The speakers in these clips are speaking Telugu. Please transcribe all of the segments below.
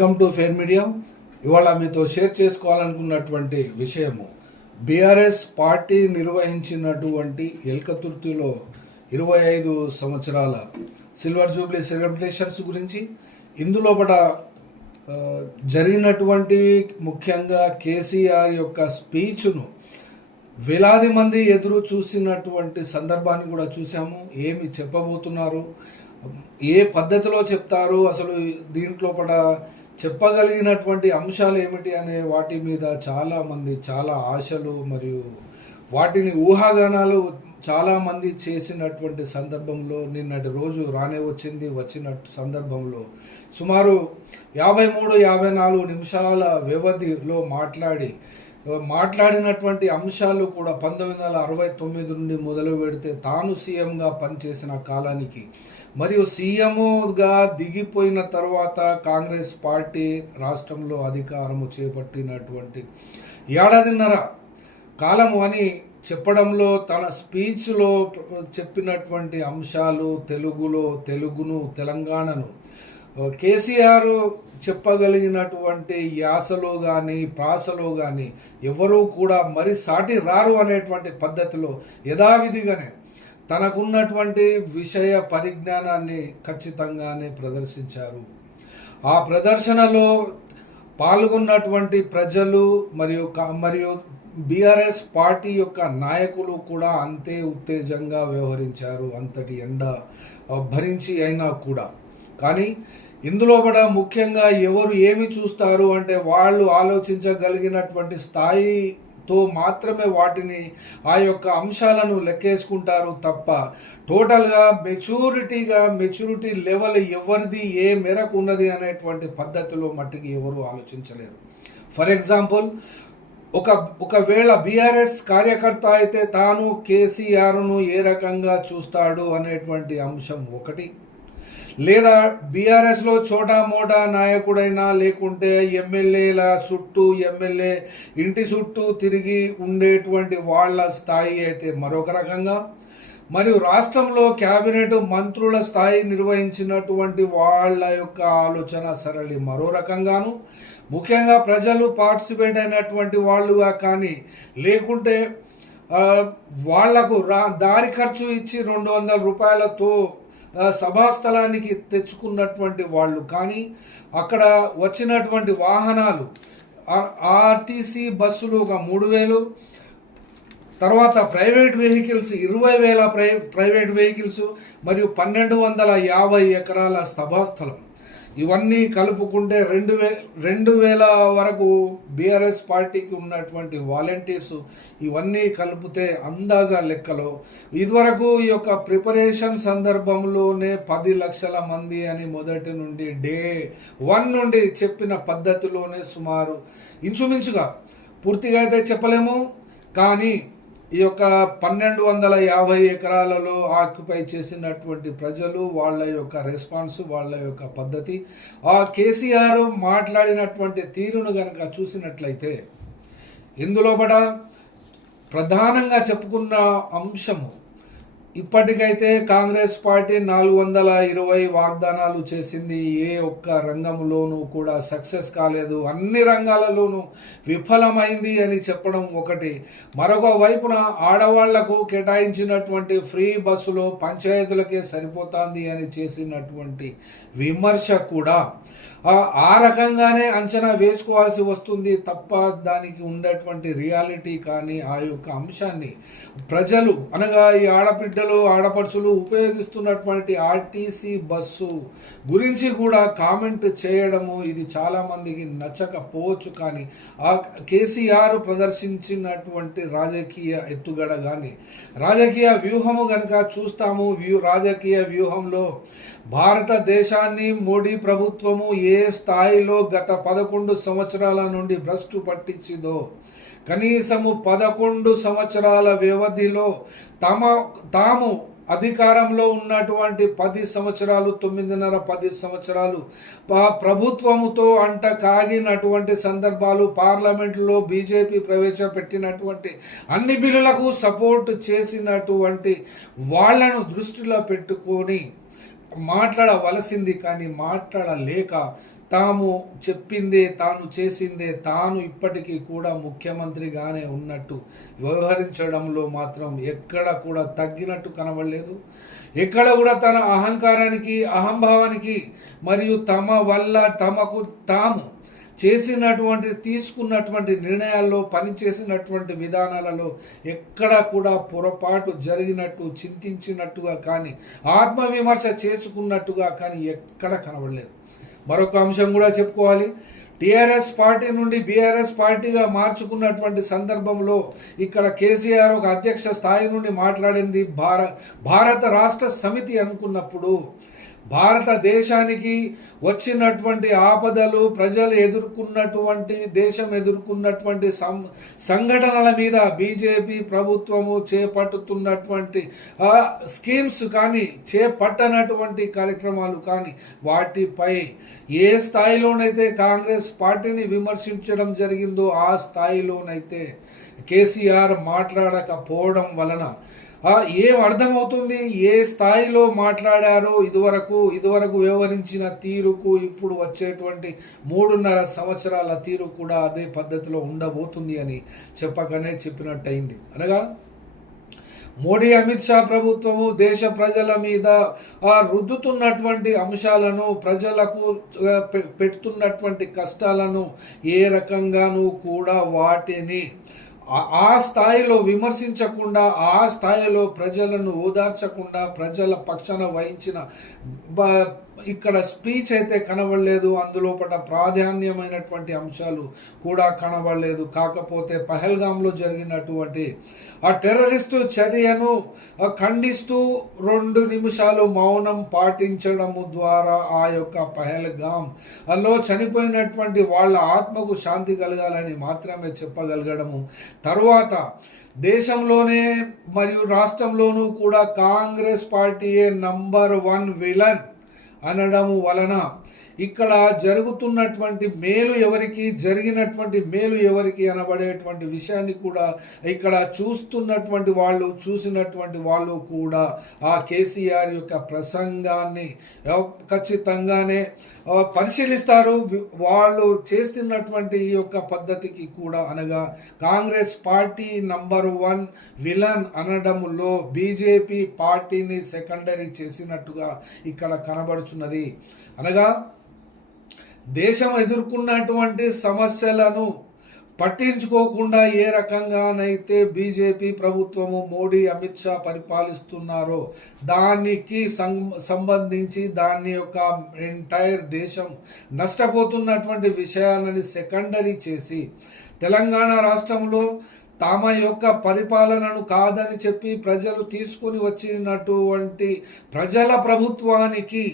వెల్కమ్ టు ఫేర్ మీడియా ఇవాళ మీతో షేర్ చేసుకోవాలనుకున్నటువంటి విషయము బీఆర్ఎస్ పార్టీ నిర్వహించినటువంటి ఎల్కతుర్తిలో ఇరవై ఐదు సంవత్సరాల సిల్వర్ జూబ్లీ సెలబ్రేషన్స్ గురించి ఇందులో పట జరిగినటువంటి ముఖ్యంగా కేసీఆర్ యొక్క స్పీచ్ను వేలాది మంది ఎదురు చూసినటువంటి సందర్భాన్ని కూడా చూసాము ఏమి చెప్పబోతున్నారు? ఏ పద్ధతిలో చెప్తారు? అసలు దీంట్లో కూడా చెప్పగలిగినటువంటి అంశాలు ఏమిటి అనే వాటి మీద చాలామంది చాలా ఆశలు మరియు వాటిని ఊహాగానాలు చాలామంది చేసినటువంటి సందర్భంలో నిన్నటి రోజు రానే వచ్చింది వచ్చిన సందర్భంలో. సుమారు యాభై మూడు యాభై నాలుగు నిమిషాల వ్యవధిలో మాట్లాడి మాట్లాడినటువంటి అంశాలు కూడా పంతొమ్మిది వందల అరవై తొమ్మిది నుండి మొదలు పెడితే తాను సీఎంగా పనిచేసిన కాలానికి మరియు సీఎంగా దిగిపోయిన తర్వాత కాంగ్రెస్ పార్టీ రాష్ట్రంలో అధికారము చేపట్టినటువంటి ఏడాదిన్నర కాలము అని చెప్పడంలో తన స్పీచ్లో చెప్పినటువంటి అంశాలు తెలుగులో తెలుగును తెలంగాణను కేసీఆర్ చెప్పగలిగినటువంటి యాసలో కానీ ప్రాసలో కానీ ఎవరూ కూడా మరి సాటి రారు అనేటువంటి పద్ధతిలో యథావిధిగానే తనకున్నటువంటి విషయ పరిజ్ఞానాన్ని ఖచ్చితంగానే ప్రదర్శించారు. ఆ ప్రదర్శనలో పాల్గొన్నటువంటి ప్రజలు మరియు మరియు బీఆర్ఎస్ పార్టీ యొక్క నాయకులు కూడా అంతే ఉత్తేజంగా వ్యవహరించారు. అంతటి ఎండ భరించి అయినా కూడా. కానీ ఇందులో కూడా ముఖ్యంగా ఎవరు ఏమి చూస్తారు అంటే వాళ్ళు ఆలోచించగలిగినటువంటి స్థాయి తో మాత్రమే వాటిని ఆ యొక్క అంశాలను లెక్కేసుకుంటారు తప్ప టోటల్గా మెచ్యూరిటీగా మెచ్యూరిటీ లెవెల్ ఎవరిది ఏ మేరకు ఉన్నది అనేటువంటి పద్ధతిలో మట్టికి ఎవరు ఆలోచించలేరు. ఫర్ ఎగ్జాంపుల్ ఒక ఒకవేళ బీఆర్ఎస్ కార్యకర్త అయితే తాను కేసీఆర్ను ఏ రకంగా చూస్తాడు అనేటువంటి అంశం ఒకటి. లేదా బీఆర్ఎస్లో చోటా మోటా నాయకుడైనా లేకుంటే ఎమ్మెల్యేల చుట్టూ ఎమ్మెల్యే ఇంటి చుట్టూ తిరిగి ఉండేటువంటి వాళ్ళ స్థాయి అయితే మరొక రకంగా. మరియు రాష్ట్రంలో కేబినెట్ మంత్రుల స్థాయి నిర్వహించినటువంటి వాళ్ళ యొక్క ఆలోచన సరళి మరో రకంగాను. ముఖ్యంగా ప్రజలు పార్టిసిపేట్ అయినటువంటి వాళ్ళుగా కానీ లేకుంటే వాళ్ళకు రా దారి ఖర్చు ఇచ్చి రెండు వందల రూపాయలతో సభాస్థలానికి తెచ్చుకున్నటువంటి వాళ్ళు. కానీ అక్కడ వచ్చినటువంటి వాహనాలు ఆర్- ఆర్టీసీ బస్సులు ఒక మూడు వేలు తర్వాత ప్రైవేట్ వెహికల్స్ ఇరవై వేల ప్రై ప్రైవేట్ వెహికల్స్ మరియు పన్నెండు వందల యాభై ఎకరాల సభాస్థలం. ఇవన్నీ కలుపుకుంటే రెండు వే రెండు వేల వరకు బీఆర్ఎస్ పార్టీకి ఉన్నటువంటి వాలంటీర్స్ ఇవన్నీ కలిపితే అందాజా లెక్కలో ఇదివరకు ఈ యొక్క ప్రిపరేషన్ సందర్భంలోనే పది లక్షల మంది అని మొదటి నుండి డే వన్ నుండి చెప్పిన పద్ధతిలోనే సుమారు ఇంచుమించుగా పూర్తిగా అయితే చెప్పలేము. కానీ ఈ యొక్క పన్నెండు వందల యాభై ఎకరాలలో ఆక్యుపై చేసినటువంటి ప్రజలు వాళ్ళ యొక్క రెస్పాన్స్ వాళ్ళ యొక్క పద్ధతి. ఆ కేసీఆర్ మాట్లాడినటువంటి తీరును గనక చూసినట్లయితే ఇందులో బట ప్రధానంగా చెప్పుకున్న అంశము ఇప్పటికైతే కాంగ్రెస్ పార్టీ నాలుగు వందల ఇరవై వాగ్దానాలు చేసింది. ఏ ఒక్క రంగంలోనూ కూడా సక్సెస్ కాలేదు. అన్ని రంగాలలోనూ విఫలమైంది అని చెప్పడం ఒకటి. మరొక వైపున ఆడవాళ్ళకు కేటాయించినటువంటి ఫ్రీ బస్సులో పంచాయతీలకే సరిపోతుంది అని చేసినటువంటి విమర్శ కూడా ఆ రకంగానే అంచనా వేసుకోవాల్సి వస్తుంది తప్ప దానికి ఉండేటువంటి రియాలిటీ కానీ ఆ యొక్క అంశాన్ని ప్రజలు అనగా ఈ ఆడబిడ్డలు ఆడపడుచులు ఉపయోగిస్తున్నటువంటి ఆర్టీసీ బస్సు గురించి కూడా కామెంట్ చేయడము ఇది చాలామందికి నచ్చకపోవచ్చు కానీ ఆ కేసీఆర్ ప్రదర్శించినటువంటి రాజకీయ ఎత్తుగడ కానీ రాజకీయ వ్యూహము కనుక చూస్తాము వ్యూ రాజకీయ వ్యూహంలో భారతదేశాన్ని మోడీ ప్రభుత్వము ఏ స్థాయిలో గత పదకొండు సంవత్సరాల నుండి భ్రష్టు పట్టించిందో కనీసము పదకొండు సంవత్సరాల వ్యవధిలో తమ తాము అధికారంలో ఉన్నటువంటి పది సంవత్సరాలు తొమ్మిదిన్నర పది సంవత్సరాలు ప్రభుత్వముతో అంట కాగినటువంటి సందర్భాలు పార్లమెంట్లో బీజేపీ ప్రవేశపెట్టినటువంటి అన్ని బిల్లులకు సపోర్ట్ చేసినటువంటి వాళ్ళను దృష్టిలో పెట్టుకొని మాట్లాడవలసింది కానీ మాట్లాడలేక తాము చెప్పిందే తాను చేసిందే తాను ఇప్పటికీ కూడా ముఖ్యమంత్రిగానే ఉన్నట్టు వ్యవహరించడంలో మాత్రం ఎక్కడ కూడా తగ్గినట్టు కనబడలేదు. ఎక్కడ కూడా తన అహంకారానికి అహంభావానికి మరియు తమ వల్ల తమకు తాము చేసినటువంటి తీసుకున్నటువంటి నిర్ణయాల్లో పనిచేసినటువంటి విధానాలలో ఎక్కడా కూడా పొరపాటు జరిగినట్టు చింతించినట్టుగా కానీ ఆత్మవిమర్శ చేసుకున్నట్టుగా కానీ ఎక్కడ కనబడలేదు. మరొక అంశం కూడా చెప్పుకోవాలి. టీఆర్ఎస్ పార్టీ నుండి బీఆర్ఎస్ పార్టీగా మార్చుకున్నటువంటి సందర్భంలో ఇక్కడ కేసీఆర్ ఒక అధ్యక్ష స్థాయి నుండి మాట్లాడింది. భార భారత రాష్ట్ర సమితి అనుకున్నప్పుడు భారతదేశానికి వచ్చినటువంటి ఆపదలు ప్రజలు ఎదుర్కొన్నటువంటి దేశం ఎదుర్కొన్నటువంటి సం సంఘటనల మీద బీజేపీ ప్రభుత్వము చేపట్టుతున్నటువంటి స్కీమ్స్ కానీ చేపట్టనటువంటి కార్యక్రమాలు కానీ వాటిపై ఏ స్థాయిలోనైతే కాంగ్రెస్ పార్టీని విమర్శించడం జరిగిందో ఆ స్థాయిలోనైతే కేసీఆర్ మాట్లాడకపోవడం వలన ఏం అర్థమవుతుంది? ఏ స్థాయిలో మాట్లాడారో ఇదివరకు ఇదివరకు వ్యవహరించిన తీరుకు ఇప్పుడు వచ్చేటువంటి మూడున్నర సంవత్సరాల తీరు కూడా అదే పద్ధతిలో ఉండబోతుంది అని చెప్పకనే చెప్పినట్టయింది. అనగా మోడీ అమిత్ షా ప్రభుత్వము దేశ ప్రజల మీద ఆ రుద్దుతున్నటువంటి అంశాలను ప్రజలకు పె- పెడుతున్నటువంటి కష్టాలను ఏ రకంగానూ కూడా వాటిని ఆ- స్థాయిలో విమర్శించకుండా ఆ స్థాయిలో ప్రజలను ఓదార్చకుండా ప్రజల పక్షాన వహించిన బ- ఇక్కడ స్పీచ్ అయితే కనబడలేదు అందులో పట ప్రాధాన్యమైనటువంటి అంశాలు కూడా కనబడలేదు. కాకపోతే పహల్గాంలో జరిగినటువంటి ఆ టెర్రరిస్టు చర్యను ఖండిస్తూ రెండు నిమిషాలు మౌనం పాటించడము ద్వారా ఆ యొక్క పహల్గాం లో చనిపోయినటువంటి వాళ్ళ ఆత్మకు శాంతి కలగాలని మాత్రమే చెప్పగలగడము. తరువాత దేశంలోనే మరియు రాష్ట్రంలోనూ కూడా కాంగ్రెస్ పార్టీయే నంబర్ వన్ విలన్. అనడం వలన ఇక్కడ జరుగుతున్నటువంటి మేలు ఎవరికి జరిగినటువంటి మేలు ఎవరికి అనబడేటువంటి విషయాన్ని కూడా ఇక్కడ చూస్తున్నటువంటి వాళ్ళు చూసినటువంటి వాళ్ళు కూడా ఆ కేసీఆర్ యొక్క ప్రసంగాన్ని ఖచ్చితంగానే పరిశీలిస్తారు. వాళ్ళు చేస్తున్నటువంటి ఈ యొక్క పద్ధతికి కూడా అనగా Congress party number one villain అనడంలో బీజేపీ పార్టీని సెకండరీ చేసినట్టుగా ఇక్కడ కనబడుచున్నది. అనగా దేశం ఎదుర్కొన్నటువంటి సమస్యలను పట్టించుకోకుండా ఏ రకంగానైతే బీజేపీ ప్రభుత్వము మోడీ అమిత్ షా పరిపాలిస్తున్నారో దానికి సం- సంబంధించి దాని యొక్క ఎంటైర్ దేశం నష్టపోతున్నటువంటి విషయాలని సెకండరీ చేసి తెలంగాణ రాష్ట్రంలో తమ యొక్క పరిపాలనను కాదని చెప్పి ప్రజలు తీసుకొని వచ్చినటువంటి ప్రజల ప్రభుత్వానికి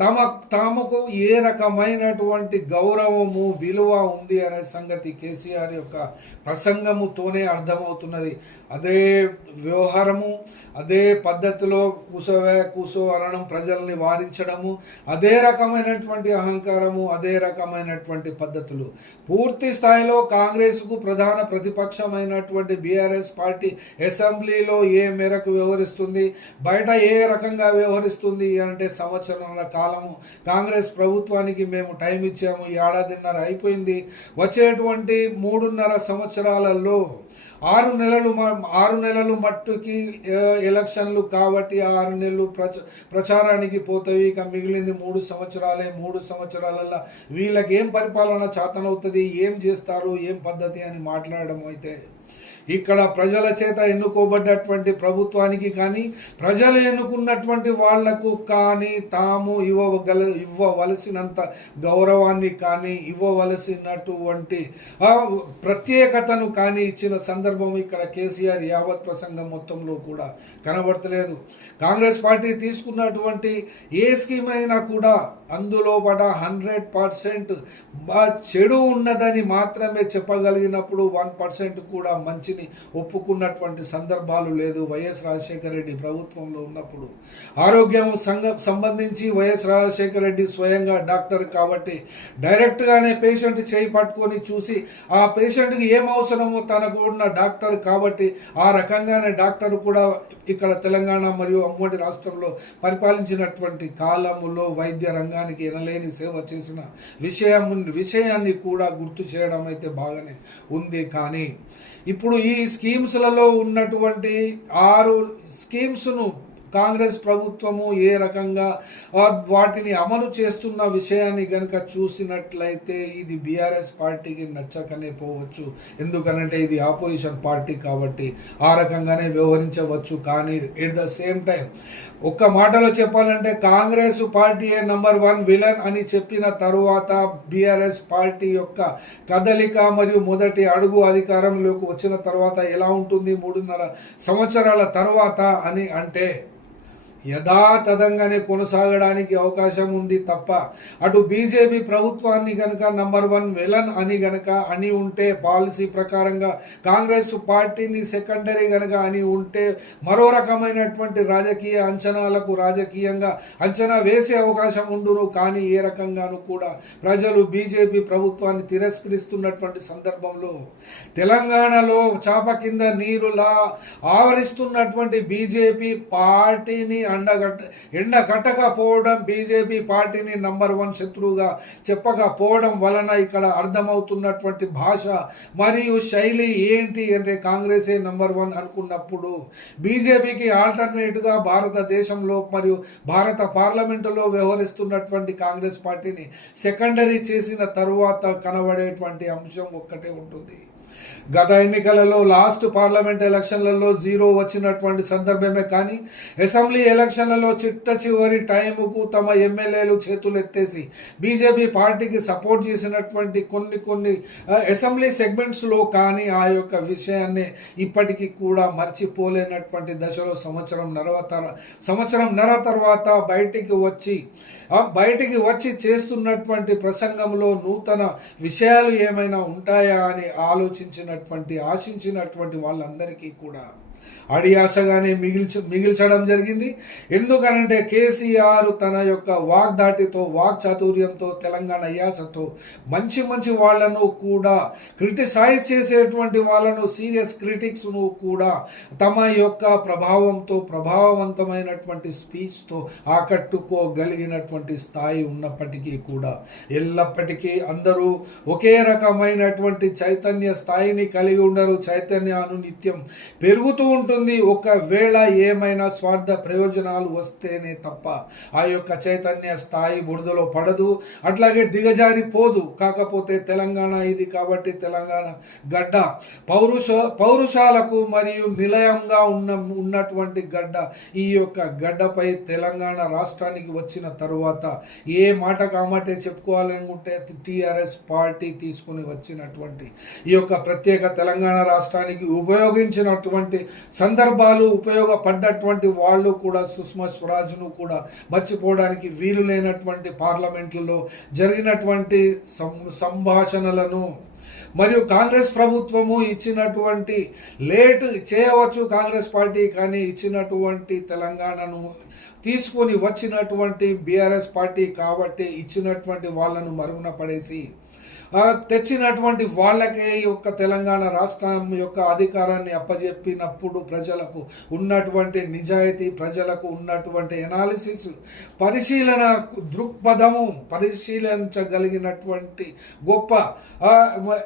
తమ తమకు ఏ రకమైనటువంటి గౌరవము విలువ ఉంది అనే సంగతి కేసీఆర్ యొక్క ప్రసంగముతోనే అర్థమవుతున్నది. అదే వ్యవహారము అదే పద్ధతిలో కూసోవే కూసో అనడం ప్రజల్ని వారించడము అదే రకమైనటువంటి అహంకారము అదే రకమైనటువంటి పద్ధతులు. పూర్తి స్థాయిలో కాంగ్రెస్కు ప్రధాన ప్రతిపక్షమైనటువంటి బీఆర్ఎస్ పార్టీ అసెంబ్లీలో ఏ మేరకు వ్యవహరిస్తుంది బయట ఏ రకంగా వ్యవహరిస్తుంది అంటే సంవత్సరాల కాలము. కాంగ్రెస్ ప్రభుత్వానికి మేము టైం ఇచ్చాము ఏడాదిన్నర అయిపోయింది. వచ్చేటువంటి మూడున్నర సంవత్సరాలలో ఆరు నెలలు మ- ఆరు నెలలు మట్టుకి ఎలక్షన్లు కాబట్టి ఆరు నెలలు ప్రచ ప్రచారానికి పోతాయి ఇక మిగిలింది మూడు సంవత్సరాలే మూడు సంవత్సరాలలో వీళ్ళకి ఏం పరిపాలన చాతనవుతుంది ఏం చేస్తారు ఏం పద్ధతి అని మాట్లాడడం అయితే. ఇక్కడ ప్రజల చేత ఎన్నుకోబడ్డటువంటి ప్రభుత్వానికి కానీ ప్రజలు ఎన్నుకున్నటువంటి వాళ్ళకు కానీ తాము ఇవ్వగల ఇవ్వవలసినంత గౌరవాన్ని కానీ ఇవ్వవలసినటువంటి ప్రత్యేకతను కానీ ఇచ్చిన సందర్భం ఇక్కడ కేసీఆర్ యావత్ ప్రసంగం మొత్తంలో కూడా కనబడతలేదు. కాంగ్రెస్ పార్టీ తీసుకున్నటువంటి ఏ స్కీమ్ అయినా కూడా అందులో పట హండ్రెడ్ పర్సెంట్ చెడు ఉన్నదని మాత్రమే చెప్పగలిగినప్పుడు వన్ పర్సెంట్ కూడా మంచి మంచిని ఒప్పుకున్నటువంటి సందర్భాలు లేదు. వైఎస్ రాజశేఖర రెడ్డి ప్రభుత్వంలో ఉన్నప్పుడు ఆరోగ్యం సంఘ సంబంధించి వైఎస్ రాజశేఖర రెడ్డి స్వయంగా డాక్టర్ కాబట్టి డైరెక్ట్గానే పేషెంట్ చేయి పట్టుకొని చూసి ఆ పేషెంట్కి ఏం అవసరమో తనకు ఉన్న డాక్టర్ కాబట్టి ఆ రకంగానే డాక్టర్ కూడా ఇక్కడ తెలంగాణ మరియు అమ్మోడి రాష్ట్రంలో పరిపాలించినటువంటి కాలములో వైద్య రంగానికి ఎనలేని సేవ చేసిన విషయం విషయాన్ని కూడా గుర్తు చేయడం అయితే బాగానే ఉంది. కానీ ఇప్పుడు ఈ స్కీమ్స్లలో ఉన్నటువంటి ఆరు స్కీమ్స్ను కాంగ్రెస్ ప్రభుత్వము ఏ రకంగా వాటిని అమలు చేస్తున్న విషయాన్ని కనుక చూసినట్లయితే ఇది బీఆర్ఎస్ పార్టీకి నచ్చకనే పోవచ్చు. ఎందుకనంటే ఇది ఆపోజిషన్ పార్టీ కాబట్టి ఆ రకంగానే వ్యవహరించవచ్చు. కానీ ఎట్ ద సేమ్ టైం ఒక్క మాటలో చెప్పాలంటే Congress party number one villain అని చెప్పిన తరువాత బీఆర్ఎస్ పార్టీ యొక్క కదలిక మరియు మొదటి అడుగు అధికారంలోకి వచ్చిన తర్వాత ఎలా ఉంటుంది? మూడున్నర సంవత్సరాల తర్వాత అని అంటే యథాతథంగానే కొనసాగడానికి అవకాశం ఉంది తప్ప అటు బీజేపీ ప్రభుత్వాన్ని గనక నంబర్ వన్ విలన్ అని గనక అని ఉంటే పాలసీ ప్రకారంగా కాంగ్రెస్ పార్టీని సెకండరీ గనక అని ఉంటే మరో రకమైనటువంటి రాజకీయ అంచనాలకు రాజకీయంగా అంచనా వేసే అవకాశం ఉండును. కానీ ఏ రకంగానూ కూడా ప్రజలు బీజేపీ ప్రభుత్వాన్ని తిరస్కరిస్తున్నటువంటి సందర్భంలో తెలంగాణలో చాప కింద నీరులా ఆవరిస్తున్నటువంటి బీజేపీ పార్టీని అండగట్ట ఎండగట్టకపోవడం బీజేపీ పార్టీని నంబర్ వన్ శత్రువుగా చెప్పకపోవడం వలన ఇక్కడ అర్థమవుతున్నటువంటి భాష మరియు శైలి ఏంటి అంటే కాంగ్రెసే నంబర్ వన్ అనుకున్నప్పుడు బీజేపీకి ఆల్టర్నేట్గా భారతదేశంలో మరియు భారత పార్లమెంటులో వ్యవహరిస్తున్నటువంటి కాంగ్రెస్ పార్టీని సెకండరీ చేసిన తరువాత కనబడేటువంటి అంశం ఒక్కటే ఉంటుంది. గత ఎన్నికలలో లాస్ట్ పార్లమెంట్ ఎలక్షన్లలో జీరో వచ్చినటువంటి సందర్భమే కానీ అసెంబ్లీ ఎలక్షన్లలో చిట్ట చివరి టైంకు తమ ఎమ్మెల్యేలు చేతులు ఎత్తేసి బీజేపీ పార్టీకి సపోర్ట్ చేసినటువంటి కొన్ని కొన్ని అసెంబ్లీ సెగ్మెంట్స్లో కానీ ఆ యొక్క విషయాన్ని ఇప్పటికీ కూడా మర్చిపోలేనటువంటి దశలో సంవత్సరం నరవ తర సంవత్సరం నర తర్వాత బయటికి వచ్చి బయటికి వచ్చి చేస్తున్నటువంటి ప్రసంగంలో నూతన విషయాలు ఏమైనా ఉంటాయా అని ఆలోచించి ఆశించినటువంటి వాళ్ళందరికీ కూడా అడియాసగానే మిగిల్చ మిగిల్చడం జరిగింది. ఎందుకనంటే కేసీఆర్ తన యొక్క వాగ్దాటితో వాక్ చాతుర్యంతో తెలంగాణ యాసతో మంచి మంచి వాళ్ళను కూడా క్రిటిసైజ్ చేసేటువంటి వాళ్ళను సీరియస్ క్రిటిక్స్ను కూడా తమ యొక్క ప్రభావంతో ప్రభావవంతమైనటువంటి స్పీచ్తో ఆకట్టుకోగలిగినటువంటి స్థాయి ఉన్నప్పటికీ కూడా ఎల్లప్పటికీ అందరూ ఒకే రకమైనటువంటి చైతన్య స్థాయిని కలిగి ఉండరు. చైతన్యాను నిత్యం పెరుగుతూ ఉంటుంది ఒకవేళ ఏమైనా స్వార్థ ప్రయోజనాలు వస్తేనే తప్ప. ఆ యొక్క చైతన్య స్థాయి బురదలో పడదు అట్లాగే దిగజారిపోదు. కాకపోతే తెలంగాణ ఇది కాబట్టి తెలంగాణ గడ్డ. పౌరుష పౌరుషాలకు మరియు నిలయంగా ఉన్న ఉన్నటువంటి గడ్డ. ఈ యొక్క గడ్డపై తెలంగాణ రాష్ట్రానికి వచ్చిన తరువాత ఏ మాట కామాటే చెప్పుకోవాలనుకుంటే టిఆర్ఎస్ పార్టీ తీసుకుని వచ్చినటువంటి ఈ యొక్క ప్రత్యేక తెలంగాణ రాష్ట్రానికి ఉపయోగించినటువంటి సందర్భాలు ఉపయోగపడ్డటువంటి వాళ్ళు కూడా సుష్మా స్వరాజ్ను కూడా మర్చిపోవడానికి వీలు లేనటువంటి పార్లమెంట్లలో జరిగినటువంటి సం- సంభాషణలను మరియు కాంగ్రెస్ ప్రభుత్వము ఇచ్చినటువంటి లేట్ చేయవచ్చు కాంగ్రెస్ పార్టీ కానీ ఇచ్చినటువంటి తెలంగాణను తీసుకొని వచ్చినటువంటి బీఆర్ఎస్ పార్టీ కాబట్టి ఇచ్చినటువంటి వాళ్ళను మరుగున పడేసి తెచ్చినటువంటి వాళ్ళకే ఈ యొక్క తెలంగాణ రాష్ట్రం యొక్క అధికారాన్ని అప్పజెప్పినప్పుడు ప్రజలకు ఉన్నటువంటి నిజాయితీ ప్రజలకు ఉన్నటువంటి ఎనాలిసిస్ పరిశీలన దృక్పథము పరిశీలించగలిగినటువంటి గొప్ప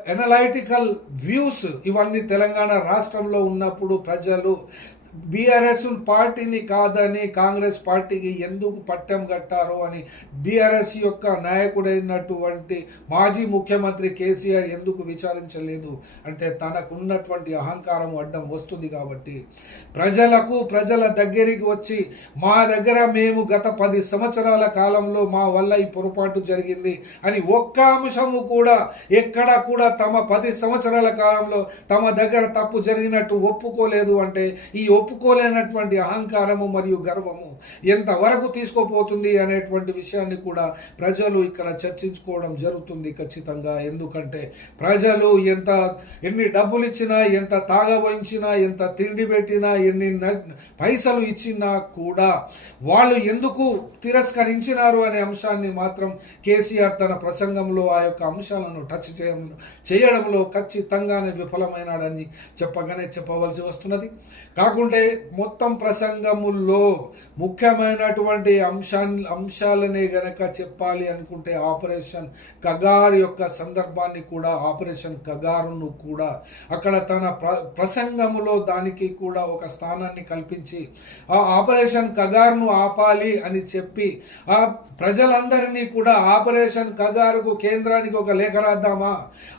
ఎనలైటికల్ వ్యూస్ ఇవన్నీ తెలంగాణ రాష్ట్రంలో ఉన్నప్పుడు ప్రజలు బీఆర్ఎస్ పార్టీని కాదని కాంగ్రెస్ పార్టీకి ఎందుకు పట్టం కట్టారో అని బీఆర్ఎస్ యొక్క నాయకుడైనటువంటి మాజీ ముఖ్యమంత్రి కేసీఆర్ ఎందుకు విచారించలేదు? అంటే తనకున్నటువంటి అహంకారం అడ్డం వస్తుంది కాబట్టి ప్రజలకు ప్రజల దగ్గరికి వచ్చి మా దగ్గర మేము గత పది సంవత్సరాల కాలంలో మా వల్ల ఈ పొరపాటు జరిగింది అని ఒక్క అంశము కూడా ఎక్కడ కూడా తమ పది సంవత్సరాల కాలంలో తమ దగ్గర తప్పు జరిగినట్టు ఒప్పుకోలేదు అంటే ఈ ఒప్పుకోలేనటువంటి అహంకారము మరియు గర్వము ఎంతవరకు తీసుకోపోతుంది అనేటువంటి విషయాన్ని కూడా ప్రజలు ఇక్కడ చర్చించుకోవడం జరుగుతుంది ఖచ్చితంగా. ఎందుకంటే ప్రజలు ఎంత ఎన్ని డబ్బులు ఇచ్చినా ఎంత తాగబోయించినా ఎంత తిండి పెట్టినా ఎన్ని న- పైసలు ఇచ్చినా కూడా వాళ్ళు ఎందుకు తిరస్కరించినారు అనే అంశాన్ని మాత్రం కేసీఆర్ తన ప్రసంగంలో ఆ యొక్క అంశాలను టచ్ చేయ చేయడంలో ఖచ్చితంగానే విఫలమైనాడని చెప్పగానే చెప్పవలసి వస్తున్నది. కాకుండా కాకుంటే మొత్తం ప్రసంగముల్లో ముఖ్యమైనటువంటి అంశాన్ని అంశాలనే గనక చెప్పాలి అనుకుంటే ఆపరేషన్ కగార్ యొక్క సందర్భాన్ని కూడా ఆపరేషన్ కగారును కూడా అక్కడ తన ప్ర ప్రసంగములో దానికి కూడా ఒక స్థానాన్ని కల్పించి ఆ ఆపరేషన్ కగార్ను ఆపాలి అని చెప్పి ఆ ప్రజలందరినీ కూడా ఆపరేషన్ కగారుకు కేంద్రానికి ఒక లేఖ రాద్దామా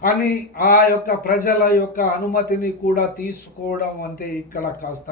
అని ఆ యొక్క ప్రజల యొక్క అనుమతిని కూడా తీసుకోవడం అంటే ఇక్కడ కాస్త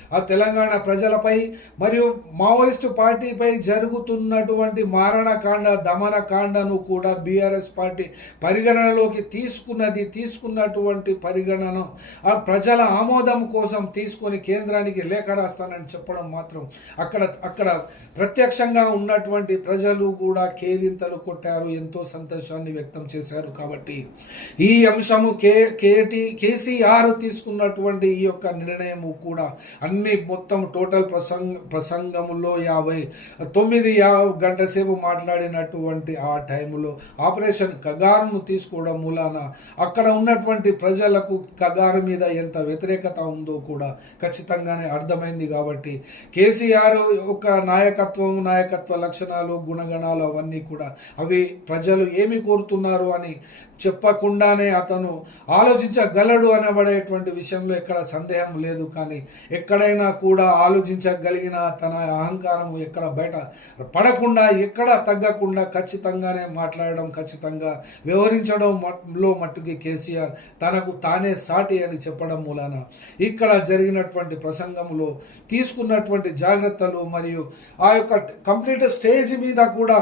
ఆ తెలంగాణ ప్రజలపై మరియు మావోయిస్టు పార్టీపై జరుగుతున్నటువంటి మారణకాండ దమనకాండను కూడా బీఆర్ఎస్ పార్టీ పరిగణనలోకి తీసుకున్నది తీసుకున్నటువంటి పరిగణన ఆ ప్రజల ఆమోదం కోసం తీసుకొని కేంద్రానికి లేఖ రాస్తానని చెప్పడం మాత్రం అక్కడ అక్కడ ప్రత్యక్షంగా ఉన్నటువంటి ప్రజలు కూడా కేరింతలు కొట్టారు ఎంతో సంతోషాన్ని వ్యక్తం చేశారు కాబట్టి. ఈ అంశము కే కేటీ కేసీఆర్ తీసుకున్నటువంటి ఈ యొక్క నిర్ణయము కూడా అన్ని మొత్తం టోటల్ ప్రసంగ ప్రసంగములో యాభై తొమ్మిది యాభై గంట సేపు మాట్లాడినటువంటి ఆ టైంలో ఆపరేషన్ కగారును తీసుకోవడం మూలాన అక్కడ ఉన్నటువంటి ప్రజలకు కగారు మీద ఎంత వ్యతిరేకత ఉందో కూడా ఖచ్చితంగానే అర్థమైంది కాబట్టి కేసీఆర్ యొక్క నాయకత్వం నాయకత్వ లక్షణాలు గుణగణాలు అవన్నీ కూడా అవి ప్రజలు ఏమి కోరుతున్నారు అని చెప్పకుండానే అతను ఆలోచించగలడు అనబడేటువంటి విషయంలో ఎక్కడ సందేహం లేదు కానీ ఎక్కడైనా కూడా ఆలోచించగలిగిన తన అహంకారం ఎక్కడ బయట పడకుండా ఎక్కడ తగ్గకుండా ఖచ్చితంగానే మాట్లాడడం ఖచ్చితంగా వ్యవహరించడం మట్టుకి కేసీఆర్ తనకు తానే సాటి అని చెప్పడం మూలాన ఇక్కడ జరిగినటువంటి ప్రసంగంలో తీసుకున్నటువంటి జాగ్రత్తలు మరియు ఆ యొక్క కంప్లీట్ స్టేజ్ మీద కూడా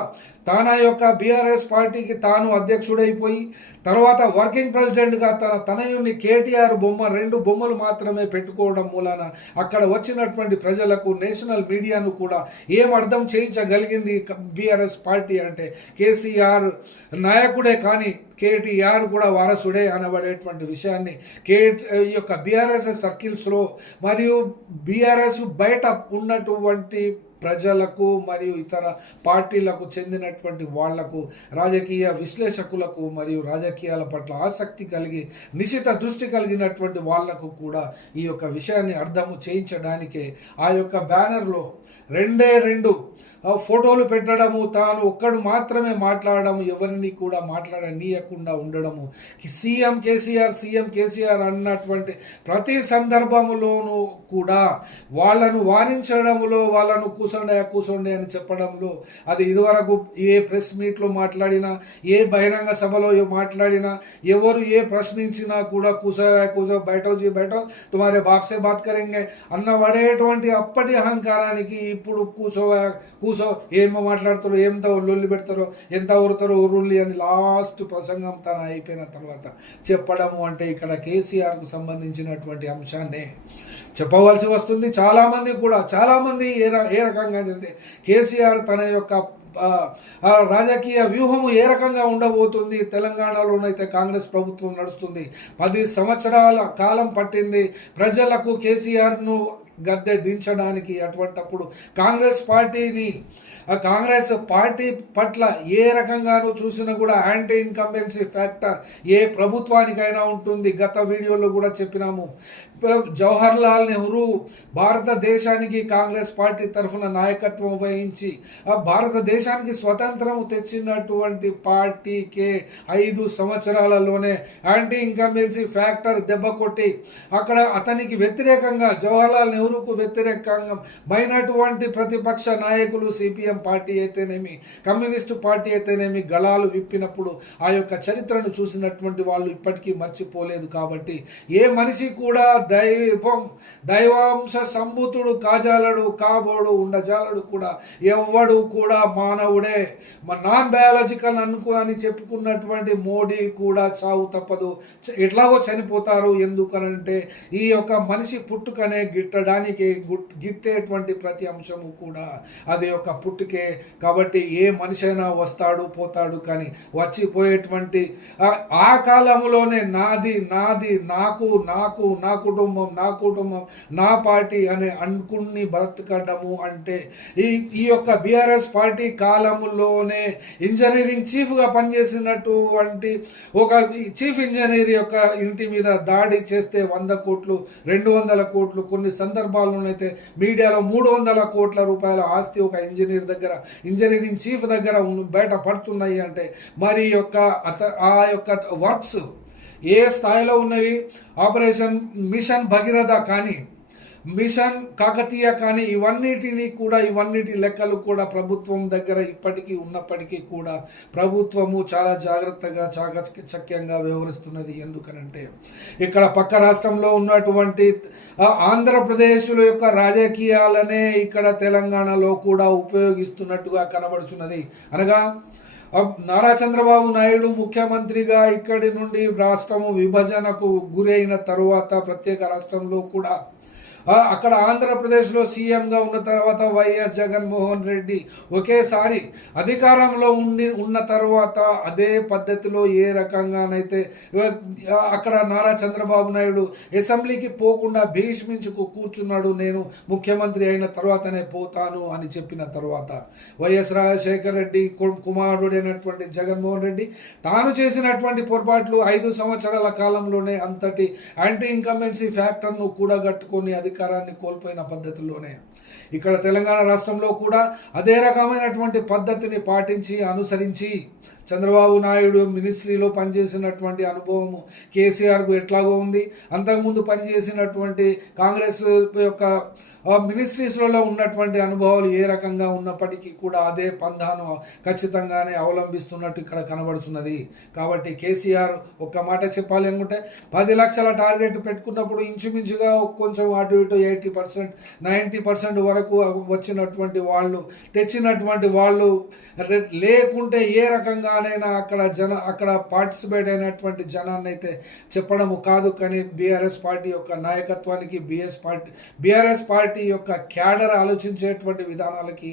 తన యొక్క బీఆర్ఎస్ పార్టీకి తాను అధ్యక్షుడైపోయి తర్వాత వర్కింగ్ ప్రెసిడెంట్గా తన తనయుని కేటీఆర్ బొమ్మ రెండు బొమ్మలు మాత్రమే పెట్టుకోవడం మూలాన అక్కడ వచ్చినటువంటి ప్రజలకు నేషనల్ మీడియాను కూడా ఏం అర్థం చేయించగలిగింది బీఆర్ఎస్ పార్టీ అంటే కేసీఆర్ నాయకుడే కానీ కేటీఆర్ కూడా వారసుడే అనబడేటువంటి విషయాన్ని కే ఈ యొక్క బీఆర్ఎస్ సర్కిల్స్లో మరియు బీఆర్ఎస్ బయట ఉన్నటువంటి ప్రజలకు మరియు ఇతర పార్టీలకు చెందినటువంటి వాళ్ళకు రాజకీయ విశ్లేషకులకు మరియు రాజకీయాల పట్ల ఆసక్తి కలిగి నిశిత దృష్టి కలిగినటువంటి వాళ్ళకు కూడా ఈ యొక్క విషయాన్ని అర్థము చేయించడానికే ఆ యొక్క బ్యానర్లో రెండే రెండు ఫోటోలు పెట్టడము తాను ఒక్కడు మాత్రమే మాట్లాడడం ఎవరిని కూడా మాట్లాడనీయకుండా ఉండడము. సీఎం కేసీఆర్ సీఎం కేసీఆర్ అన్నటువంటి ప్రతి సందర్భములోనూ కూడా వాళ్ళను వారించడంలో వాళ్ళను కూసండే కూసండే అని చెప్పడంలో అది ఇదివరకు ఏ ప్రెస్ మీట్లో మాట్లాడినా ఏ బహిరంగ సభలో ఏ మాట్లాడినా ఎవరు ఏ ప్రశ్నించినా కూడా కూసో కూసో బయటో జీ బయట తుమారే బాప్సే బాత్ కరెంగే అన్న పడేటువంటి అప్పటి అహంకారానికి ఇప్పుడు కూసో కూసో ఏమో మాట్లాడతారో ఎంత లొల్లి పెడతారో ఎంత ఊరుతారో ఉరుల్లి అని లాస్ట్ ప్రసంగం తన అయిపోయిన తర్వాత చెప్పడము అంటే ఇక్కడ కేసీఆర్కు సంబంధించినటువంటి అంశాన్ని. చెప్పవలసి వస్తుంది. చాలామంది కూడా చాలామంది ఏ ఏ రకంగా అయితే కేసీఆర్ తన యొక్క రాజకీయ వ్యూహము ఏ రకంగా ఉండబోతుంది? తెలంగాణలోనైతే కాంగ్రెస్ ప్రభుత్వం నడుస్తుంది. పది సంవత్సరాల కాలం పట్టింది. ప్రజలకు కేసీఆర్ను గద్దె దించడానికి అటువంటప్పుడు కాంగ్రెస్ పార్టీని ఆ కాంగ్రెస్ పార్టీ పట్ల ఏ రకంగానూ చూసినా కూడా యాంటీ ఇన్కంబెన్సీ ఫ్యాక్టర్ ఏ ప్రభుత్వానికైనా ఉంటుంది. గత వీడియోలో కూడా చెప్పినాము. జవహర్ లాల్ నెహ్రూ భారతదేశానికి కాంగ్రెస్ పార్టీ తరఫున నాయకత్వం వహించి భారతదేశానికి స్వతంత్రం తెచ్చినటువంటి పార్టీకే ఐదు సంవత్సరాలలోనే యాంటీ ఇన్కంబెన్సీ ఫ్యాక్టర్ దెబ్బ కొట్టి అక్కడ అతనికి వ్యతిరేకంగా జవహర్లాల్ నెహ్రూకు వ్యతిరేకంగా మైనటువంటి ప్రతిపక్ష నాయకులు సిపిఎం పార్టీ అయితేనేమి కమ్యూనిస్టు పార్టీ అయితేనేమి గళాలు విప్పినప్పుడు ఆ యొక్క చరిత్రను చూసినటువంటి వాళ్ళు ఇప్పటికీ మర్చిపోలేదు కాబట్టి ఏ మనిషి కూడా దైవం దైవాంశ సంభూతుడు కాజాలడు కాబోడు ఉండజాలడు కూడా ఎవ్వడు కూడా మానవుడే. నాన్ బయాలజికల్ అనుకో అని చెప్పుకున్నటువంటి మోడీ కూడా చావు తప్పదు. ఎట్లాగో చనిపోతారు ఎందుకనంటే ఈ యొక్క మనిషి పుట్టుకనే గిట్టడానికి గుట్ గిట్టేటువంటి ప్రతి అంశము కూడా అది ఒక పుట్టుకే. కాబట్టి ఏ మనిషి అయినా వస్తాడు పోతాడు కానీ వచ్చిపోయేటువంటి ఆ- ఆ కాలంలోనే నాది నాది నాకు నాకు నా కుటుంబం కుటుంబం నా కుటుంబం నా పార్టీ అనే అనుకుని బ్రతకడము అంటే ఈ ఈ యొక్క బీఆర్ఎస్ పార్టీ కాలంలోనే ఇంజనీరింగ్ చీఫ్గా పనిచేసినటువంటి ఒక చీఫ్ ఇంజనీర్ యొక్క ఇంటి మీద దాడి చేస్తే వంద కోట్లు రెండు వందల కోట్లు కొన్ని సందర్భాల్లోనైతే మీడియాలో మూడు వందల కోట్ల రూపాయల ఆస్తి ఒక ఇంజనీర్ దగ్గర ఇంజనీరింగ్ చీఫ్ దగ్గర బయట పడుతున్నాయి అంటే మరి యొక్క అత- ఆ యొక్క వర్క్స్ ఏ స్థాయిలో ఉన్నవి? ఆపరేషన్ మిషన్ భగీరథ కానీ మిషన్ కాకతీయ కానీ ఇవన్నిటిని కూడా ఇవన్నిటి లెక్కలు కూడా ప్రభుత్వం దగ్గర ఇప్పటికీ ఉన్నప్పటికీ కూడా ప్రభుత్వము చాలా జాగ్రత్తగా చాకచక్యంగా వ్యవహరిస్తున్నది. ఎందుకనంటే ఇక్కడ పక్క రాష్ట్రంలో ఉన్నటువంటి ఆంధ్రప్రదేశ్ల యొక్క రాజకీయాలనే ఇక్కడ తెలంగాణలో కూడా ఉపయోగిస్తున్నట్టుగా కనబడుచున్నది. అనగా నారా చంద్రబాబు నాయుడు ముఖ్యమంత్రిగా ఇక్కడి నుండి రాష్ట్రము విభజనకు గురైన తరువాత ప్రత్యేక రాష్ట్రంలో కూడా అక్కడ ఆంధ్రప్రదేశ్లో సీఎంగా ఉన్న తర్వాత వైఎస్ జగన్మోహన్ రెడ్డి ఒకేసారి అధికారంలో ఉండి ఉన్న తర్వాత అదే పద్ధతిలో ఏ రకంగానైతే అక్కడ నారా చంద్రబాబు నాయుడు అసెంబ్లీకి పోకుండా భీష్మించుకు కూర్చున్నాడు నేను ముఖ్యమంత్రి అయిన తర్వాతనే పోతాను అని చెప్పిన తర్వాత వైఎస్ రాజశేఖర రెడ్డి కుమారుడైనటువంటి జగన్మోహన్ రెడ్డి తాను చేసినటువంటి పొరపాట్లు ఐదు సంవత్సరాల కాలంలోనే అంతటి యాంటీ ఇన్కంబెన్సీ ఫ్యాక్టర్ను కూడా కట్టుకొని కూడగట్టుకొని అధికారాన్ని కోల్పోయిన పద్ధతిలోనే ఇక్కడ తెలంగాణ రాష్ట్రంలో కూడా అదే రకమైనటువంటి పద్ధతిని పాటించి అనుసరించి చంద్రబాబు నాయుడు మినిస్ట్రీలో పనిచేసినటువంటి అనుభవము కేసీఆర్కు ఎట్లాగో ఉంది. అంతకుముందు పనిచేసినటువంటి కాంగ్రెస్ యొక్క మినిస్ట్రీస్లలో ఉన్నటువంటి అనుభవాలు ఏ రకంగా ఉన్నప్పటికీ కూడా అదే పంధాను ఖచ్చితంగానే అవలంబిస్తున్నట్టు ఇక్కడ కనబడుతున్నది. కాబట్టి కేసీఆర్ ఒక్క మాట చెప్పాలి అనుకుంటే పది లక్షల టార్గెట్ పెట్టుకున్నప్పుడు ఇంచుమించుగా కొంచెం అటు ఇటు ఎయిటీ పర్సెంట్ నైంటీ పర్సెంట్ వరకు వచ్చినటువంటి వాళ్ళు తెచ్చినటువంటి వాళ్ళు లేకుంటే ఏ రకంగా రకంగానైనా అక్కడ జన అక్కడ పార్టిసిపేట్ అయినటువంటి జనాన్ని అయితే చెప్పడము కాదు కానీ బీఆర్ఎస్ పార్టీ యొక్క నాయకత్వానికి బిఎస్ పార్టీ బీఆర్ఎస్ పార్టీ యొక్క క్యాడర్ ఆలోచించేటువంటి విధానాలకి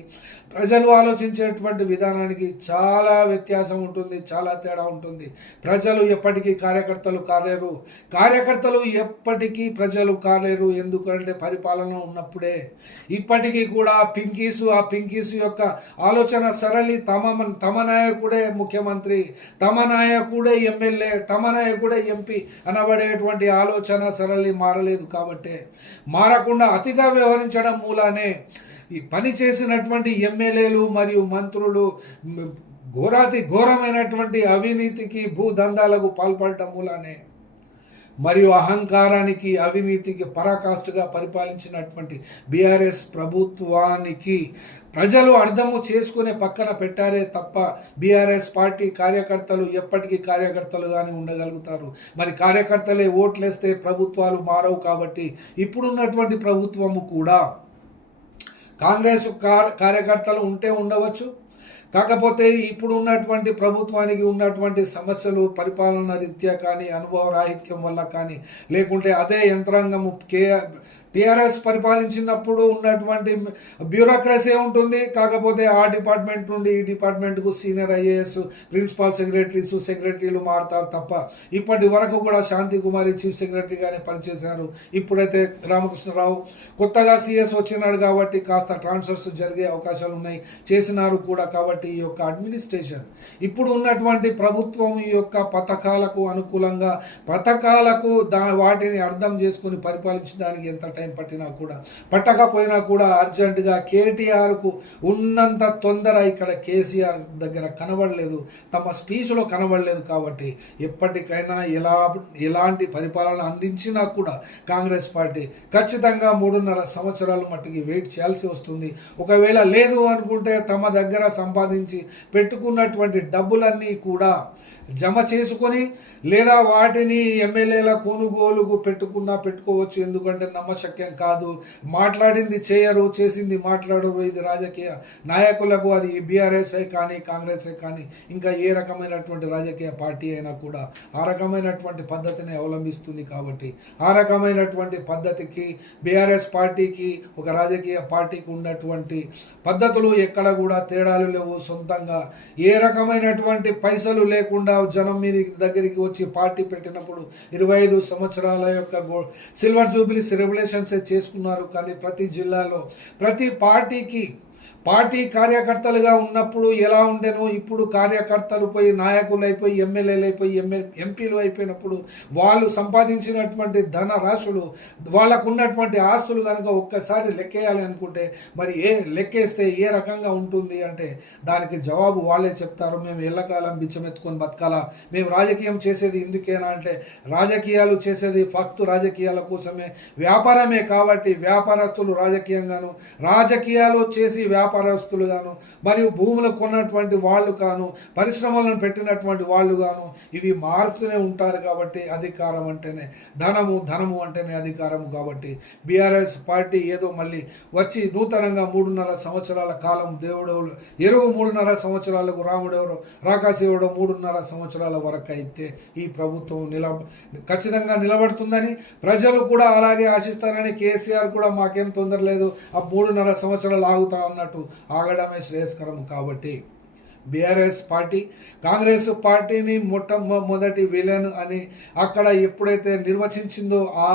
ప్రజలు ఆలోచించేటువంటి విధానానికి చాలా వ్యత్యాసం ఉంటుంది చాలా తేడా ఉంటుంది. ప్రజలు ఎప్పటికీ కార్యకర్తలు కాలేరు. కార్యకర్తలు ఎప్పటికీ ప్రజలు కాలేరు ఎందుకంటే పరిపాలన ఉన్నప్పుడే. ఇప్పటికీ కూడా పింకీసు పింకీస్ ఆ పింకీస్ యొక్క ఆలోచన సరళి తమ తమ నాయకుడే ముఖ్యమంత్రి తమ నాయకుడే ఎమ్మెల్యే తమ నాయకుడే ఎంపీ అనబడేటువంటి ఆలోచన సరళి మారలేదు కాబట్టే. మారకుండా అతిగా వ్యవహరించడం మూలానే ఈ పని చేసినటువంటి ఎమ్మెల్యేలు మరియు మంత్రులు ఘోరాతి ఘోరమైనటువంటి అవినీతికి భూదందాలకు పాల్పడటం మూలానే. మరియు అహంకారానికి అవినీతికి పరాకాష్ఠగా పరిపాలించినటువంటి బీఆర్ఎస్ ప్రభుత్వానికి ప్రజలు అర్థము చేసుకునే పక్కన పెట్టారే తప్ప బీఆర్ఎస్ పార్టీ కార్యకర్తలు ఎప్పటికీ కార్యకర్తలుగానే ఉండగలుగుతారు. మరి కార్యకర్తలే ఓట్లేస్తే ప్రభుత్వాలు మారవు కాబట్టి ఇప్పుడున్నటువంటి ప్రభుత్వము కూడా కాంగ్రెస్ కార్ కార్యకర్తలు ఉంటే ఉండవచ్చు కాకపోతే ఇప్పుడు ఉన్నటువంటి ప్రభుత్వానికి ఉన్నటువంటి సమస్యలు పరిపాలన రీత్యా కానీ అనుభవ రాహిత్యం వల్ల కానీ లేకుంటే అదే యంత్రాంగము కే టీఆర్ఎస్ పరిపాలించినప్పుడు ఉన్నటువంటి బ్యూరోక్రసీ ఉంటుంది కాకపోతే ఆ డిపార్ట్మెంట్ నుండి ఈ డిపార్ట్మెంట్కు సీనియర్ ఐఏఎస్ ప్రిన్సిపాల్ సెక్రటరీస్ సెక్రటరీలు మారుతారు తప్ప ఇప్పటి వరకు కూడా శాంతి కుమారి చీఫ్ సెక్రటరీగానే పనిచేశారు. ఇప్పుడైతే రామకృష్ణరావు కొత్తగా సీఎస్ వచ్చినాడు కాబట్టి కాస్త ట్రాన్స్ఫర్స్ జరిగే అవకాశాలు ఉన్నాయి. చేసినారు కూడా కాబట్టి ఈ యొక్క అడ్మినిస్ట్రేషన్. ఇప్పుడు ఉన్నటువంటి ప్రభుత్వం ఈ యొక్క పథకాలకు అనుకూలంగా పథకాలకు దా వాటిని అర్థం చేసుకుని పరిపాలించడానికి ఎంత టైం పట్టినా కూడా పట్టకపోయినా కూడా అర్జెంటుగా కేటీఆర్కు ఉన్నంత తొందర ఇక్కడ కేసీఆర్ దగ్గర కనబడలేదు. తమ స్పీచ్లో కనబడలేదు కాబట్టి ఎప్పటికైనా ఎలా ఎలాంటి పరిపాలన అందించినా కూడా కాంగ్రెస్ పార్టీ ఖచ్చితంగా మూడున్నర సంవత్సరాల మట్టుకి వెయిట్ చేయాల్సి వస్తుంది. ఒకవేళ లేదు అనుకుంటే తమ దగ్గర సంపాదించి పెట్టుకున్నటువంటి డబ్బులన్నీ కూడా జమ చేసుకొని లేదా వాటిని ఎమ్మెల్యేల కొనుగోలుకు పెట్టుకున్నా పెట్టుకోవచ్చు. ఎందుకంటే నమ్మశక్యం కాదు. మాట్లాడింది చేయరు చేసింది మాట్లాడరు ఇది రాజకీయ నాయకులకు. అది బీఆర్ఎస్ఏ కానీ కాంగ్రెస్ కానీ ఇంకా ఏ రకమైనటువంటి రాజకీయ పార్టీ అయినా కూడా ఆ రకమైనటువంటి పద్ధతిని అవలంబిస్తుంది కాబట్టి ఆ రకమైనటువంటి పద్ధతికి బీఆర్ఎస్ పార్టీకి ఒక రాజకీయ పార్టీకి ఉన్నటువంటి పద్ధతులు ఎక్కడ కూడా తేడాలు లేవు సొంతంగా. ఏ రకమైనటువంటి పైసలు లేకుండా జనం మీద దగ్గరికి వచ్చి పార్టీ పెట్టినప్పుడు ఇరవై ఐదు సంవత్సరాల యొక్క సిల్వర్ సిల్వర్ జూబిలీ సెలబ్రేషన్స్ చేసుకున్నారు కానీ ప్రతి జిల్లాలో ప్రతి పార్టీకి పార్టీ కార్యకర్తలుగా ఉన్నప్పుడు ఎలా ఉండేనో ఇప్పుడు కార్యకర్తలు పోయి నాయకులు అయిపోయి ఎమ్మెల్యేలు అయిపోయి ఎమ్మె ఎంపీలు అయిపోయినప్పుడు వాళ్ళు సంపాదించినటువంటి ధన రాశులు వాళ్ళకు ఉన్నటువంటి ఆస్తులు కనుక ఒక్కసారి లెక్కేయాలి అనుకుంటే మరి ఏ లెక్కేస్తే ఏ రకంగా ఉంటుంది అంటే దానికి జవాబు వాళ్ళే చెప్తారు. మేము ఎల్లకాలం బిచ్చమెత్తుకొని బతకాలా. మేము రాజకీయం చేసేది ఎందుకేనా అంటే రాజకీయాలు చేసేది ఫక్తు రాజకీయాల కోసమే. వ్యాపారమే కాబట్టి వ్యాపారస్తులు రాజకీయంగాను రాజకీయాలు చేసి వ్యాపారం వ్యాపారస్తులు గాను మరియు భూములు కొన్నటువంటి వాళ్ళు కాను పరిశ్రమలను పెట్టినటువంటి వాళ్ళు గాను ఇవి మారుతూనే ఉంటారు కాబట్టి అధికారం అంటేనే ధనము ధనము అంటేనే అధికారము కాబట్టి. బీఆర్ఎస్ పార్టీ ఏదో మళ్ళీ వచ్చి నూతనంగా మూడున్నర సంవత్సరాల కాలం దేవుడెవరు ఎరువు మూడున్నర సంవత్సరాలకు రాముడెవరు రాకాశివుడు మూడున్నర సంవత్సరాల వరకు అయితే ఈ ప్రభుత్వం నిల ఖచ్చితంగా నిలబడుతుందని ప్రజలు కూడా అలాగే ఆశిస్తారని కేసీఆర్ కూడా మాకేం తొందర లేదు ఆ మూడున్నర సంవత్సరాలు ఆగుతా అన్నట్టు ఆగడమే శ్రేయస్కరం కాబట్టి. బీఆర్ఎస్ పార్టీ కాంగ్రెస్ పార్టీని మొట్టమొదటి విలన్ అని అక్కడ ఎప్పుడైతే నిర్వచించిందో ఆ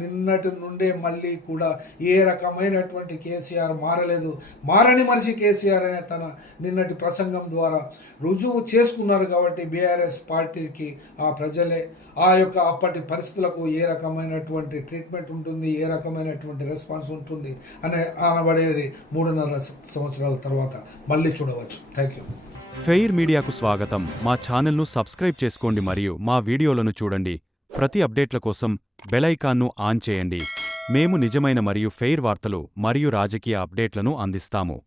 నిన్నటి నుండే మళ్ళీ కూడా ఏ రకమైనటువంటి కేసీఆర్ మారలేదు. మారని మనిషి కేసీఆర్ అనే తన నిన్నటి ప్రసంగం ద్వారా రుజువు చేసుకున్నారు కాబట్టి బీఆర్ఎస్ పార్టీకి ఆ ప్రజలే. ఆ యొక్క అప్పటి పరిస్థితులకు ఏ రకమైనటువంటి ట్రీట్మెంట్ ఉంటుంది ఏ రకమైనటువంటి రెస్పాన్స్ ఉంటుంది అనే అనబడేది మూడున్నర సంవత్సరాల తర్వాత. మళ్ళీ చూడవచ్చు. థ్యాంక్ యూ ఫెయిర్ మీడియాకు స్వాగతం. మా ఛానల్ను సబ్స్క్రైబ్ చేసుకోండి మరియు మా వీడియోలను చూడండి. ప్రతి అప్డేట్ల కోసం బెలైకాన్ను ఆన్ చేయండి. మేము నిజమైన మరియు ఫెయిర్ వార్తలు మరియు రాజకీయ అప్డేట్లను అందిస్తాము.